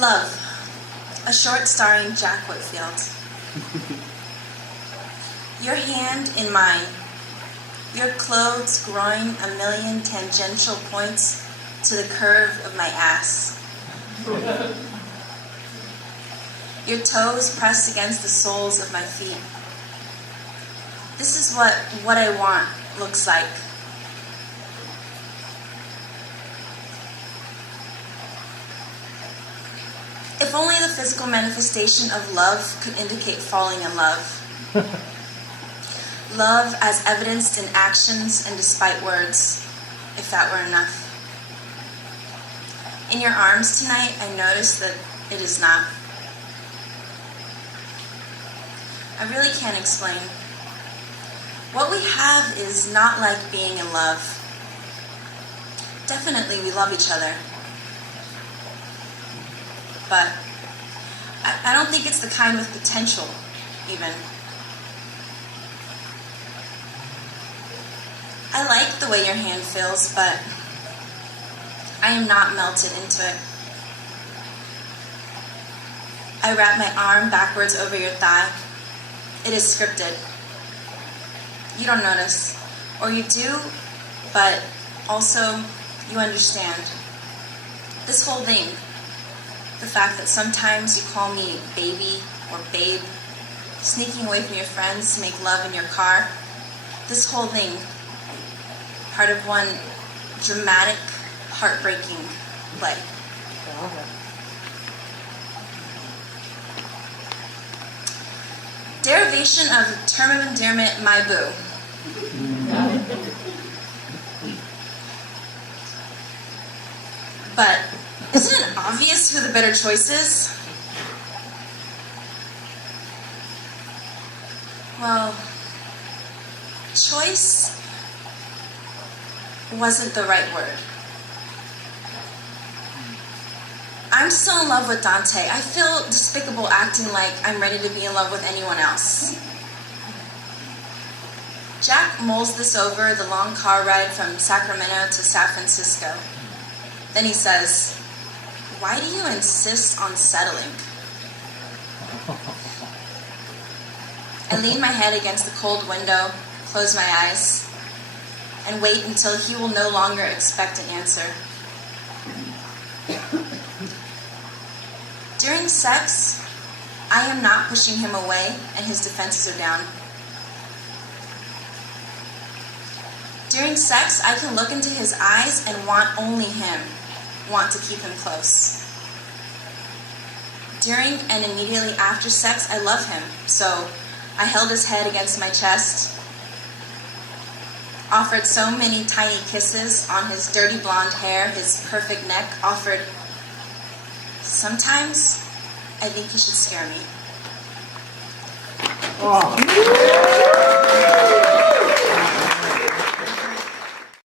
Love, a short starring Jack Whitfield. Your hand in mine, your clothes growing a million tangential points to the curve of my ass. Your toes pressed against the soles of my feet. This is what I want looks like. If only the physical manifestation of love could indicate falling in love. Love as evidenced in actions and despite words, if that were enough. In your arms tonight, I noticed that it is not. I really can't explain. What we have is not like being in love. Definitely we love each other. But I don't think it's the kind with potential, even. I like the way your hand feels, but I am not melted into it. I wrap my arm backwards over your thigh. It is scripted. You don't notice, or you do, but also you understand. This whole thing, the fact that sometimes you call me baby or babe, sneaking away from your friends to make love in your car, this whole thing, part of one dramatic, heartbreaking play. Derivation of term of endearment, my boo. But isn't it obvious who the better choice is? Well, choice wasn't the right word. I'm still in love with Dante. I feel despicable acting like I'm ready to be in love with anyone else. Jack mulls this over the long car ride from Sacramento to San Francisco. Then he says, "Why do you insist on settling?" I lean my head against the cold window, close my eyes, and wait until he will no longer expect an answer. During sex, I am not pushing him away and his defenses are down. During sex, I can look into his eyes and want only him, want to keep him close. During and immediately after sex, I love him, so I held his head against my chest, offered so many tiny kisses on his dirty blonde hair, his perfect neck, offered, "Sometimes I think you should scare me." Oh.